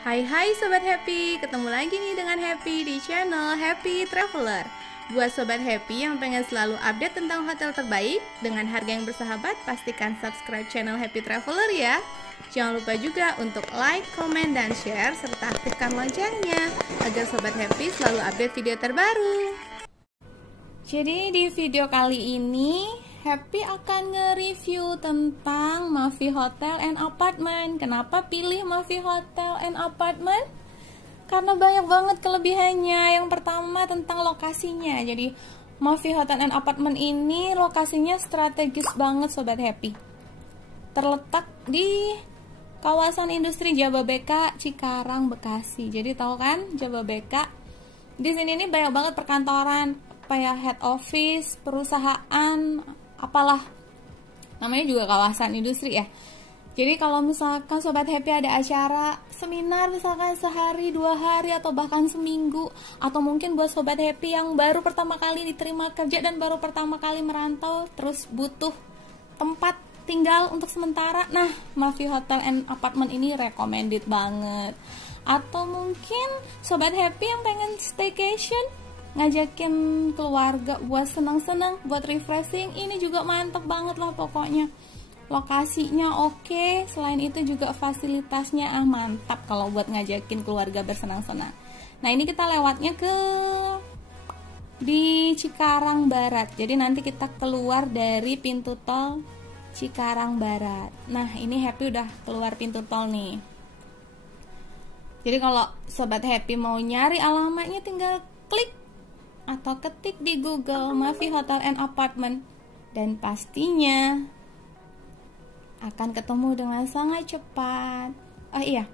Hai Sobat Happy, ketemu lagi nih dengan Happy di channel Happy Traveler. Buat Sobat Happy yang pengen selalu update tentang hotel terbaik dengan harga yang bersahabat, pastikan subscribe channel Happy Traveler ya. Jangan lupa juga untuk like, komen, dan share, serta aktifkan loncengnya agar Sobat Happy selalu update video terbaru. Jadi di video kali ini Happy akan nge-review tentang Mavi Hotel and Apartment. Kenapa pilih Mavi Hotel and Apartment? Karena banyak banget kelebihannya. Yang pertama tentang lokasinya. Jadi Mavi Hotel and Apartment ini lokasinya strategis banget Sobat Happy. Terletak di kawasan industri Jababeka, Cikarang, Bekasi. Jadi tahu kan Jababeka? Di sini nih banyak banget perkantoran, kayak head office, perusahaan, apalah namanya, juga kawasan industri ya. Jadi kalau misalkan Sobat Happy ada acara seminar misalkan sehari, 2 hari, atau bahkan seminggu, atau mungkin buat Sobat Happy yang baru pertama kali diterima kerja dan baru pertama kali merantau terus butuh tempat tinggal untuk sementara, nah Mavi Hotel and Apartment ini recommended banget. Atau mungkin Sobat Happy yang pengen staycation, ngajakin keluarga buat senang-senang, buat refreshing, ini juga mantep banget lah pokoknya. Lokasinya oke, selain itu juga fasilitasnya mantap kalau buat ngajakin keluarga bersenang-senang. Nah ini kita lewatnya di Cikarang Barat, jadi nanti kita keluar dari pintu tol Cikarang Barat. Nah ini Happy udah keluar pintu tol nih. Jadi kalau Sobat Happy mau nyari alamatnya tinggal klik atau ketik di Google Mavi Hotel and Apartment, dan pastinya akan ketemu dengan sangat cepat. Oh iya,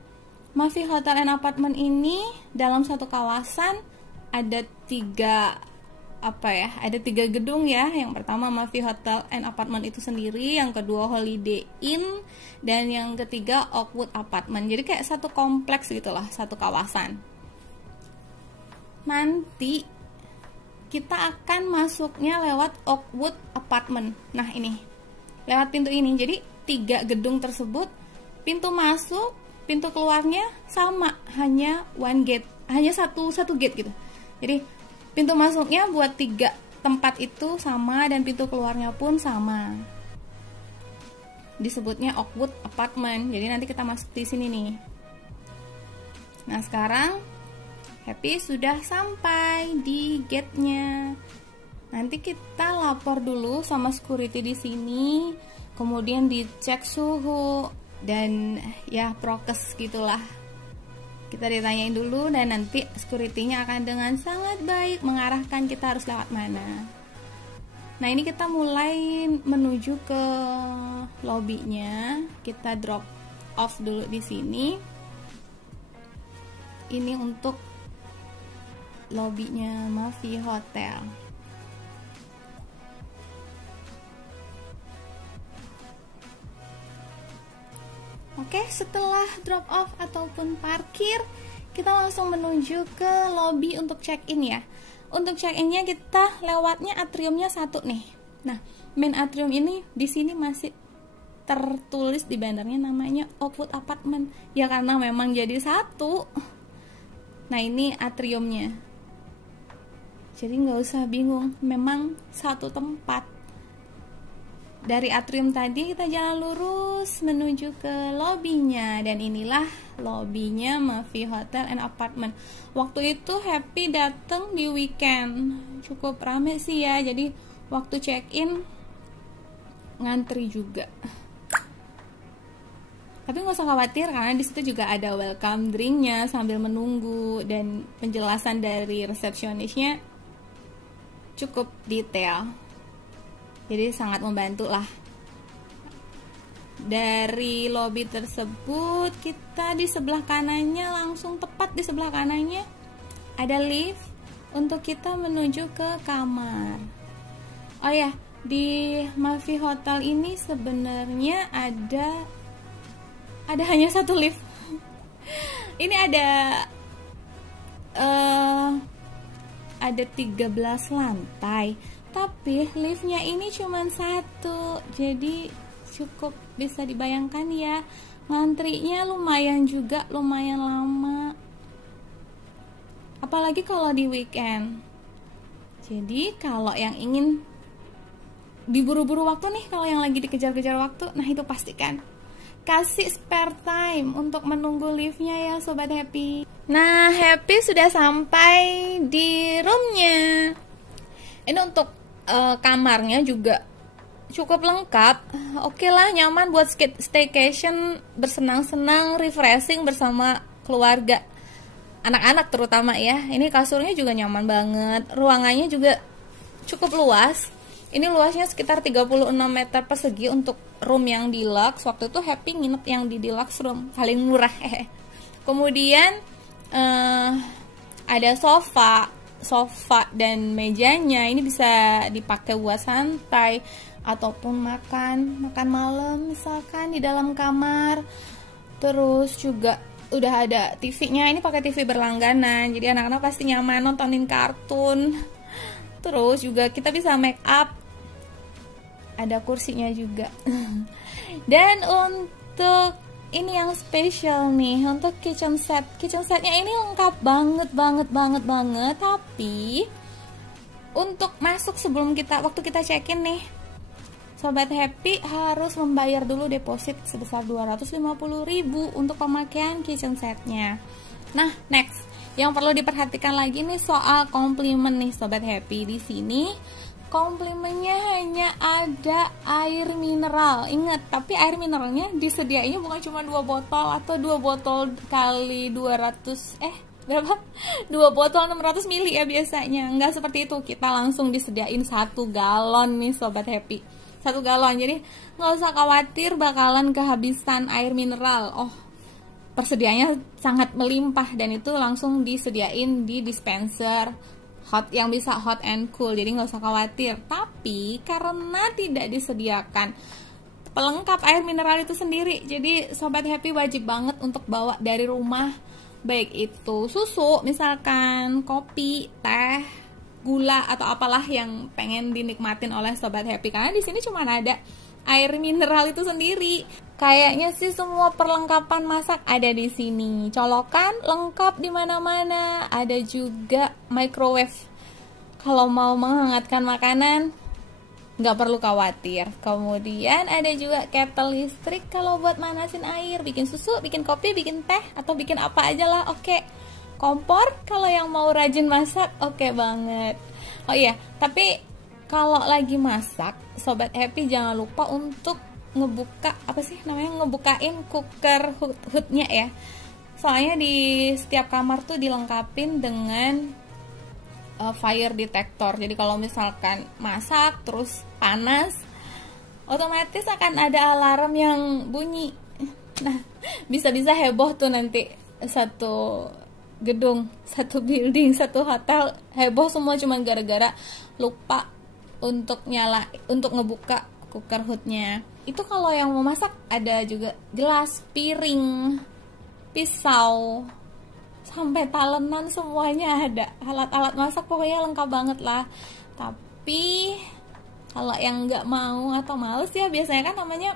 Mavi Hotel and Apartment ini dalam satu kawasan ada tiga gedung ya. Yang pertama Mavi Hotel and Apartment itu sendiri, yang kedua Holiday Inn, dan yang ketiga Oakwood Apartment. Jadi kayak satu kompleks gitulah, satu kawasan. Nanti kita akan masuknya lewat Oakwood Apartment. Nah ini, lewat pintu ini. Jadi 3 gedung tersebut, pintu masuk, pintu keluarnya sama, hanya one gate, hanya satu gate gitu. Jadi pintu masuknya buat 3 tempat itu sama, dan pintu keluarnya pun sama. Disebutnya Oakwood Apartment. Jadi nanti kita masuk di sini nih. Nah sekarang Happy sudah sampai di gate-nya. Nanti kita lapor dulu sama security di sini, kemudian dicek suhu dan ya prokes gitulah. Kita ditanyain dulu, dan nanti security-nya akan dengan sangat baik mengarahkan kita harus lewat mana. Nah ini kita mulai menuju ke lobbynya. Kita drop off dulu di sini. Ini untuk lobbynya Mavi Hotel. Oke, setelah drop off ataupun parkir, kita langsung menuju ke lobby untuk check-in ya. Untuk check-innya kita lewatnya atriumnya 1 nih. Nah, main atrium ini di sini masih tertulis di bannernya namanya Oakwood Apartment. Ya karena memang jadi 1. Nah, ini atriumnya. Jadi nggak usah bingung, memang satu tempat. Dari atrium tadi kita jalan lurus menuju ke lobbynya, dan inilah lobbynya Mavi Hotel and Apartment. Waktu itu Happy dateng di weekend, cukup rame sih ya. Jadi waktu check-in ngantri juga. Tapi nggak usah khawatir karena di situ juga ada welcome drinknya sambil menunggu, dan penjelasan dari resepsionisnya cukup detail, jadi sangat membantu lah. Dari lobby tersebut kita di sebelah kanannya, langsung tepat di sebelah kanannya ada lift untuk kita menuju ke kamar. Oh ya, di Mavi Hotel ini sebenarnya ada hanya 1 lift. Ini ada 13 lantai, tapi liftnya ini cuma 1, jadi cukup bisa dibayangkan ya ngantrinya lumayan juga, lumayan lama, apalagi kalau di weekend. Jadi kalau yang ingin diburu-buru waktu nih, kalau yang lagi dikejar-kejar waktu, nah itu pastikan kasih spare time untuk menunggu liftnya ya Sobat Happy. Nah, Happy sudah sampai di roomnya. Ini untuk kamarnya juga cukup lengkap. Oke lah, nyaman buat staycation, bersenang-senang, refreshing bersama keluarga, anak-anak terutama ya. Ini kasurnya juga nyaman banget, ruangannya juga cukup luas. Ini luasnya sekitar 36 meter persegi untuk room yang deluxe. Waktu itu Happy nginep yang di deluxe room, paling murah. Kemudian ada sofa dan mejanya. Ini bisa dipakai buat santai ataupun makan malam misalkan di dalam kamar. Terus juga udah ada TV-nya. Ini pakai TV berlangganan, jadi anak-anak pasti nyaman nontonin kartun. Terus juga kita bisa make up, ada kursinya juga. Dan untuk ini yang spesial nih, untuk kitchen setnya ini lengkap banget. Tapi untuk masuk sebelum waktu kita check-in nih, Sobat Happy harus membayar dulu deposit sebesar 250.000 untuk pemakaian kitchen setnya. Nah, next yang perlu diperhatikan lagi nih soal komplimen nih Sobat Happy. Di sini komplimennya hanya ada air mineral. Ingat, tapi air mineralnya disediainya bukan cuma 2 botol atau 2 botol kali 200 berapa? 2 botol 600 mili ya biasanya. Enggak seperti itu. Kita langsung disediain 1 galon nih Sobat Happy. 1 galon. Jadi nggak usah khawatir bakalan kehabisan air mineral. Oh, persediaannya sangat melimpah dan itu langsung disediain di dispenser hot yang bisa hot and cool, jadi nggak usah khawatir. Tapi karena tidak disediakan pelengkap air mineral itu sendiri, jadi Sobat Happy wajib banget untuk bawa dari rumah, baik itu susu misalkan, kopi, teh, gula atau apalah yang pengen dinikmatin oleh Sobat Happy, karena di sini cuma ada air mineral itu sendiri. Kayaknya sih semua perlengkapan masak ada di sini. Colokan lengkap di mana-mana. Ada juga microwave. Kalau mau menghangatkan makanan, nggak perlu khawatir. Kemudian ada juga kettle listrik kalau buat manasin air, bikin susu, bikin kopi, bikin teh, atau bikin apa aja lah. Oke. Kompor kalau yang mau rajin masak, oke banget. Oh iya, tapi kalau lagi masak, Sobat Happy jangan lupa untuk ngebukain cooker hoodnya ya. Soalnya di setiap kamar tuh dilengkapin dengan fire detector. Jadi kalau misalkan masak terus panas, otomatis akan ada alarm yang bunyi. Nah, bisa-bisa heboh tuh nanti satu gedung, satu building, satu hotel heboh semua cuma gara-gara lupa untuk ngebuka cooker hoodnya. Itu kalau yang mau masak ada juga gelas, piring, pisau, sampai talenan semuanya ada. Alat-alat masak pokoknya lengkap banget lah. Tapi kalau yang nggak mau atau males ya, biasanya kan namanya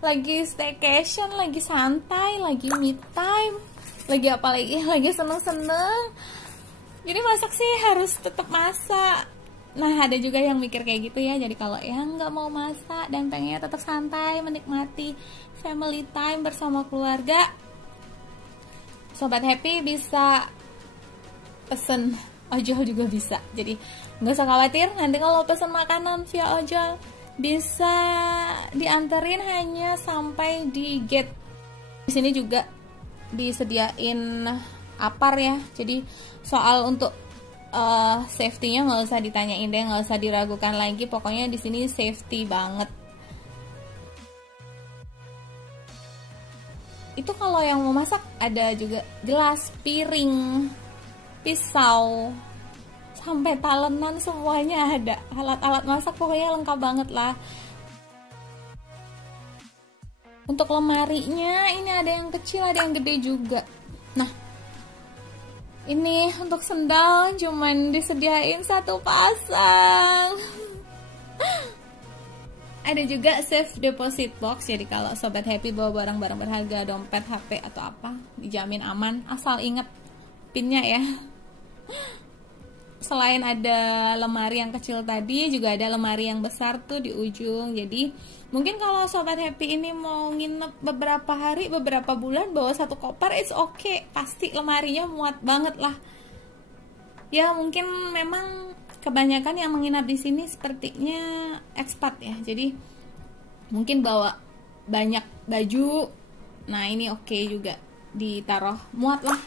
lagi staycation, lagi santai, lagi me time, lagi seneng-seneng. Jadi masak sih harus tetap masak. Nah, ada juga yang mikir kayak gitu ya. Jadi kalau yang nggak mau masak dan pengennya tetap santai, menikmati family time bersama keluarga, Sobat Happy bisa pesen ojol juga bisa. Jadi nggak usah khawatir, nanti kalau pesen makanan via ojol bisa dianterin hanya sampai di gate. Di sini juga disediain apar ya. Jadi soal untuk safety-nya nggak usah ditanyain deh, nggak usah diragukan lagi. Pokoknya di sini safety banget. Itu kalau yang mau masak ada juga gelas, piring, pisau, sampai talenan semuanya ada. Alat-alat masak pokoknya lengkap banget lah. Untuk lemarinya ini ada yang kecil, ada yang gede juga. Nah, ini untuk sendal cuman disediain 1 pasang. Ada juga safe deposit box, jadi kalau sobat happy bawa barang-barang berharga, dompet, HP atau apa, dijamin aman, asal ingat pinnya ya. Selain ada lemari yang kecil tadi, juga ada lemari yang besar tuh di ujung. Jadi mungkin kalau sobat happy ini mau nginep beberapa hari, beberapa bulan, bawa satu koper, it's okay, pasti lemarinya muat banget lah. Ya mungkin memang kebanyakan yang menginap di sini sepertinya expat ya, jadi mungkin bawa banyak baju. Nah ini oke juga ditaruh, muat lah,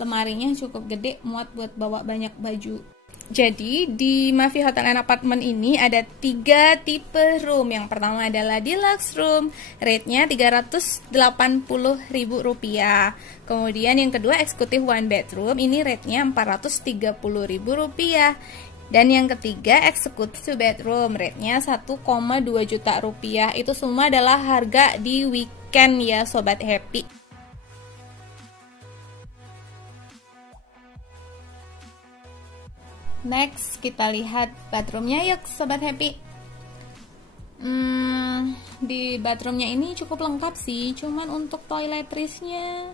lemarinya cukup gede, muat buat bawa banyak baju. Jadi di Mavi Hotel and Apartment ini ada 3 tipe room. Yang pertama adalah deluxe room, rate-nya Rp380.000. Kemudian yang kedua executive one bedroom, ini rate-nya Rp430.000. Dan yang ketiga executive two bedroom, rate-nya Rp1,2 juta. Itu semua adalah harga di weekend ya sobat happy. Next kita lihat bathroomnya yuk sobat happy. Di bathroomnya ini cukup lengkap sih, cuman untuk toiletries-nya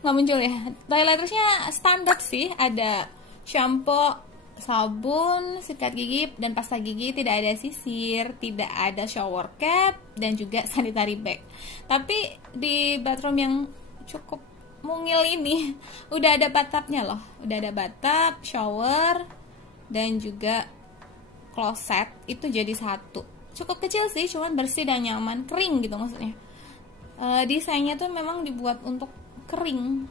nggak muncul ya. Toiletries-nya standar sih, ada shampoo, sabun, sikat gigi, dan pasta gigi. Tidak ada sisir, tidak ada shower cap, dan juga sanitary bag. Tapi di bathroom yang cukup mungil ini udah ada bathtubnya loh, udah ada bathtub, shower, dan juga kloset. Itu jadi satu, cukup kecil sih, cuman bersih dan nyaman, kering gitu maksudnya. Desainnya tuh memang dibuat untuk kering.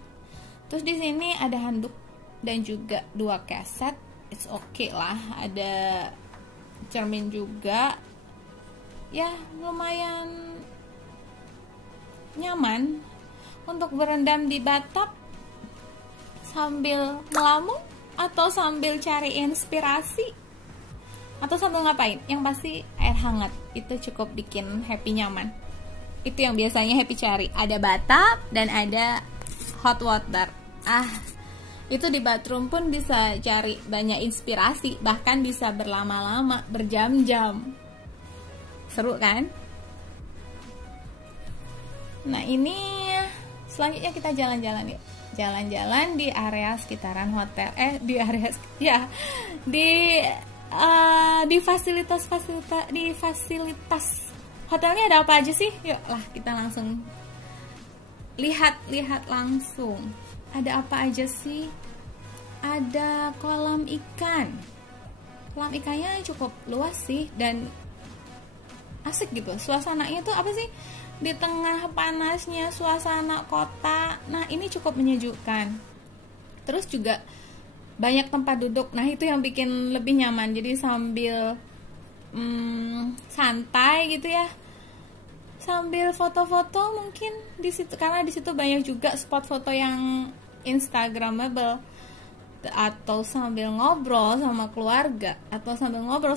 Terus di sini ada handuk dan juga 2 kaset, it's okay lah. Ada cermin juga, ya lumayan nyaman untuk berendam di bathtub sambil melamun, atau sambil cari inspirasi, atau sambil ngapain. Yang pasti air hangat itu cukup bikin happy nyaman. Itu yang biasanya happy cari, ada bathtub dan ada hot water. Itu di bathroom pun bisa cari banyak inspirasi, bahkan bisa berlama-lama, berjam-jam. Seru kan? Nah ini selanjutnya kita jalan-jalan ya. Jalan-jalan di area sekitaran hotel, di area ya, di fasilitas hotelnya ada apa aja sih? Yuk lah kita langsung lihat langsung. Ada apa aja sih? Ada kolam ikan. Kolam ikannya cukup luas sih dan asik gitu. Suasananya tuh apa sih? Di tengah panasnya suasana kota. Nah ini cukup menyejukkan. Terus juga banyak tempat duduk. Nah itu yang bikin lebih nyaman. Jadi sambil santai gitu ya, sambil foto-foto mungkin di situ, karena di situ banyak juga spot foto yang instagramable. Atau sambil ngobrol sama keluarga, atau sambil ngobrol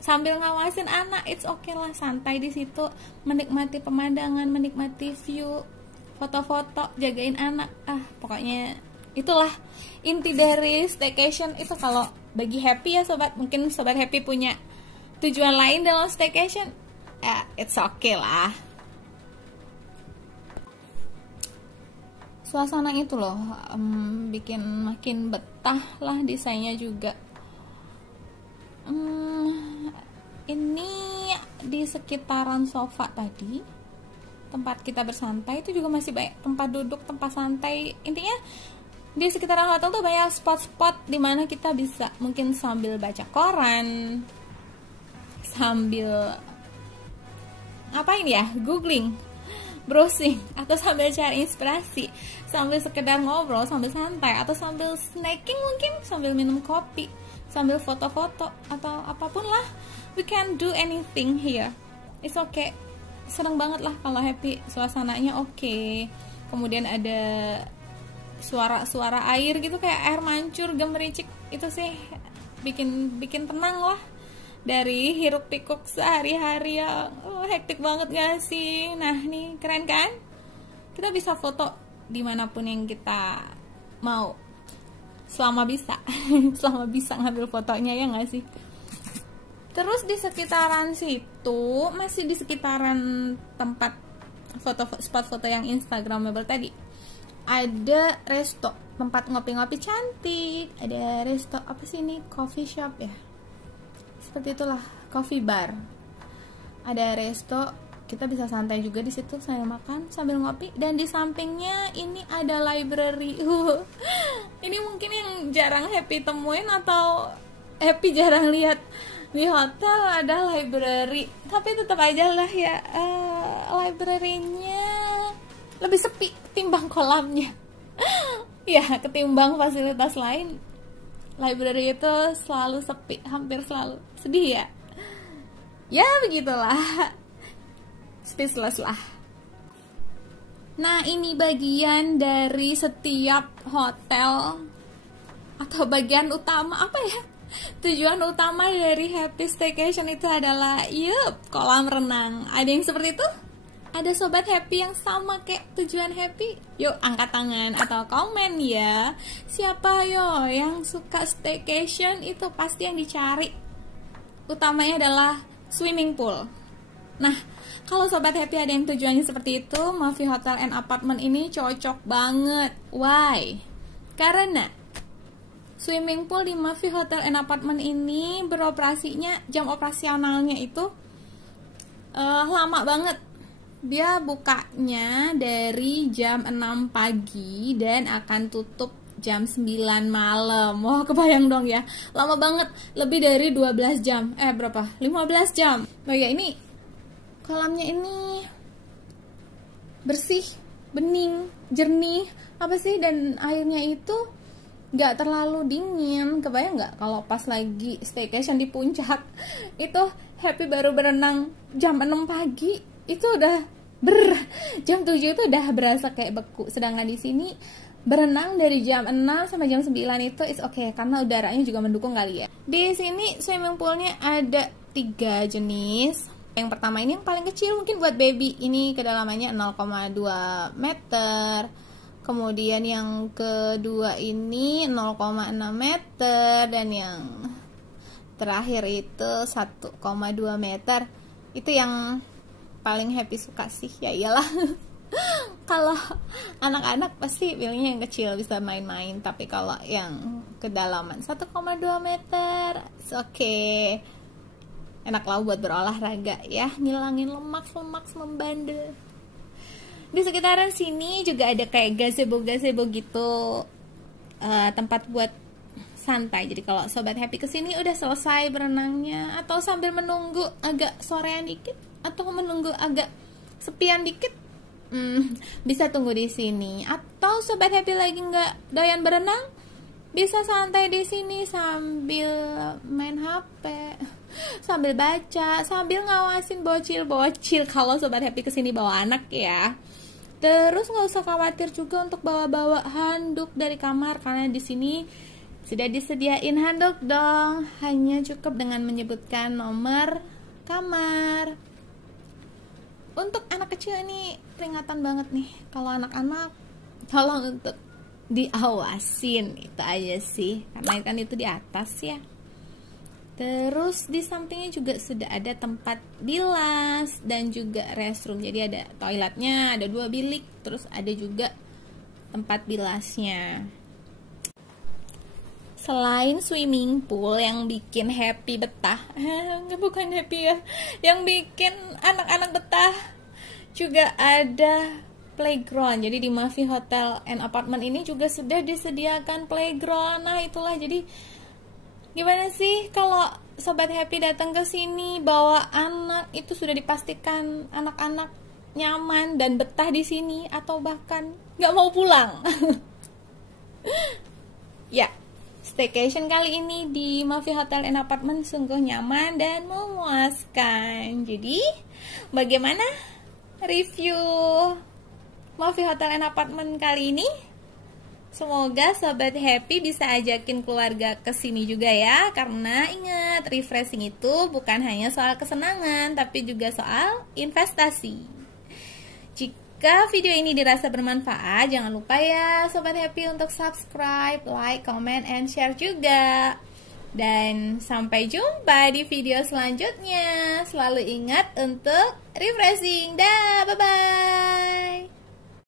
sambil ngawasin anak, it's okay lah, santai di situ, menikmati pemandangan, menikmati view, foto-foto, jagain anak. Pokoknya itulah inti dari staycation itu. Kalau bagi happy ya sobat, mungkin sobat happy punya tujuan lain dalam staycation, it's okay lah. Suasana itu loh bikin makin betah lah, desainnya juga. Ini di sekitaran sofa tadi, tempat kita bersantai, itu juga masih banyak tempat duduk, tempat santai. Intinya di sekitaran hotel tuh banyak spot-spot dimana kita bisa mungkin sambil baca koran, sambil ngapain ya, googling, browsing, atau sambil cari inspirasi, sambil sekedar ngobrol, sambil santai, atau sambil snacking, mungkin sambil minum kopi, sambil foto-foto, atau apapun lah. We can do anything here, it's okay. Seneng banget lah kalau happy, suasananya oke. Kemudian ada suara-suara air gitu, kayak air mancur, gemericik. Itu sih bikin tenang lah dari hiruk pikuk sehari-hari yang hektik banget gak sih. Nah nih keren kan, kita bisa foto dimanapun yang kita mau, selama bisa selama bisa ngambil fotonya, ya gak sih. Terus di sekitaran situ, masih di sekitaran tempat spot foto yang instagramable tadi, ada resto, tempat ngopi-ngopi cantik. Ada resto apa sih ini? Coffee shop ya, seperti itulah, coffee bar. Ada resto, kita bisa santai juga di situ sambil makan sambil ngopi. Dan di sampingnya ini ada library. Ini mungkin yang jarang Happy temuin atau Happy jarang lihat di hotel, ada library. Tapi tetap aja lah ya, library-nya lebih sepi ketimbang kolamnya. Ya, ketimbang fasilitas lain, library itu selalu sepi, hampir selalu. Sedih ya. Ya begitulah, speechless lah. Nah, ini bagian dari setiap hotel atau bagian utama apa ya? Tujuan utama dari Happy Staycation itu adalah kolam renang. Ada yang seperti itu? Ada sobat Happy yang sama kayak tujuan Happy? Yuk angkat tangan atau komen ya. Siapa yo yang suka staycation? Itu pasti yang dicari utamanya adalah swimming pool. Nah, kalau sobat Happy ada yang tujuannya seperti itu, Mavi Hotel and Apartment ini cocok banget. Why? Karena swimming pool di Mavi Hotel and Apartment ini beroperasinya, jam operasionalnya itu lama banget. Dia bukanya dari jam 6 pagi dan akan tutup jam 9 malam. Wah, kebayang dong ya. Lama banget, lebih dari 12 jam. Berapa? 15 jam. Oh ya, ini kolamnya ini bersih, bening, jernih, apa sih, dan airnya itu nggak terlalu dingin. Kebayang nggak kalau pas lagi staycation di puncak itu Happy baru berenang jam 6 pagi, itu udah jam 7 itu udah berasa kayak beku. Sedangkan di sini berenang dari jam 6 sampai jam 9 itu is okay, karena udaranya juga mendukung kali ya. Di sini swimming poolnya ada 3 jenis. Yang pertama ini yang paling kecil, mungkin buat baby. Ini kedalamannya 0,2 meter. Kemudian yang kedua ini 0,6 meter. Dan yang terakhir itu 1,2 meter. Itu yang paling Happy suka sih. Ya iyalah. Kalau anak-anak pasti pilihnya yang kecil, bisa main-main. Tapi kalau yang kedalaman 1,2 meter, oke. Enak lah buat berolahraga ya, ngilangin lemak membandel. Di sekitaran sini juga ada kayak gazebo gitu, tempat buat santai. Jadi kalau sobat Happy kesini udah selesai berenangnya, atau sambil menunggu agak sorean dikit, atau menunggu agak sepian dikit, bisa tunggu di sini. Atau sobat Happy lagi nggak doyan berenang, bisa santai di sini sambil main HP, sambil baca, sambil ngawasin bocil-bocil. Kalau sobat Happy kesini bawa anak ya, terus nggak usah khawatir juga untuk bawa-bawa handuk dari kamar, karena di sini sudah disediain handuk dong. Hanya cukup dengan menyebutkan nomor kamar. Untuk anak kecil ini peringatan banget nih, kalau anak-anak tolong untuk diawasin, itu aja sih, karena kan itu di atas ya. Terus di sampingnya juga sudah ada tempat bilas dan juga restroom. Jadi ada toiletnya, ada 2 bilik, terus ada juga tempat bilasnya. Selain swimming pool yang bikin Happy betah, bukan Happy ya, yang bikin anak-anak betah, juga ada playground. Jadi di Mavi Hotel and Apartment ini juga sudah disediakan playground. Nah itulah, jadi gimana sih kalau sobat Happy datang ke sini bawa anak, itu sudah dipastikan anak-anak nyaman dan betah di sini, atau bahkan nggak mau pulang. Ya, staycation kali ini di Mavi Hotel and Apartment sungguh nyaman dan memuaskan. Jadi bagaimana review Mavi Hotel and Apartment kali ini? Semoga sobat Happy bisa ajakin keluarga ke sini juga ya, karena ingat, refreshing itu bukan hanya soal kesenangan, tapi juga soal investasi. Jika video ini dirasa bermanfaat, jangan lupa ya sobat Happy untuk subscribe, like, comment, and share juga. Dan sampai jumpa di video selanjutnya. Selalu ingat untuk refreshing. Dah, bye-bye.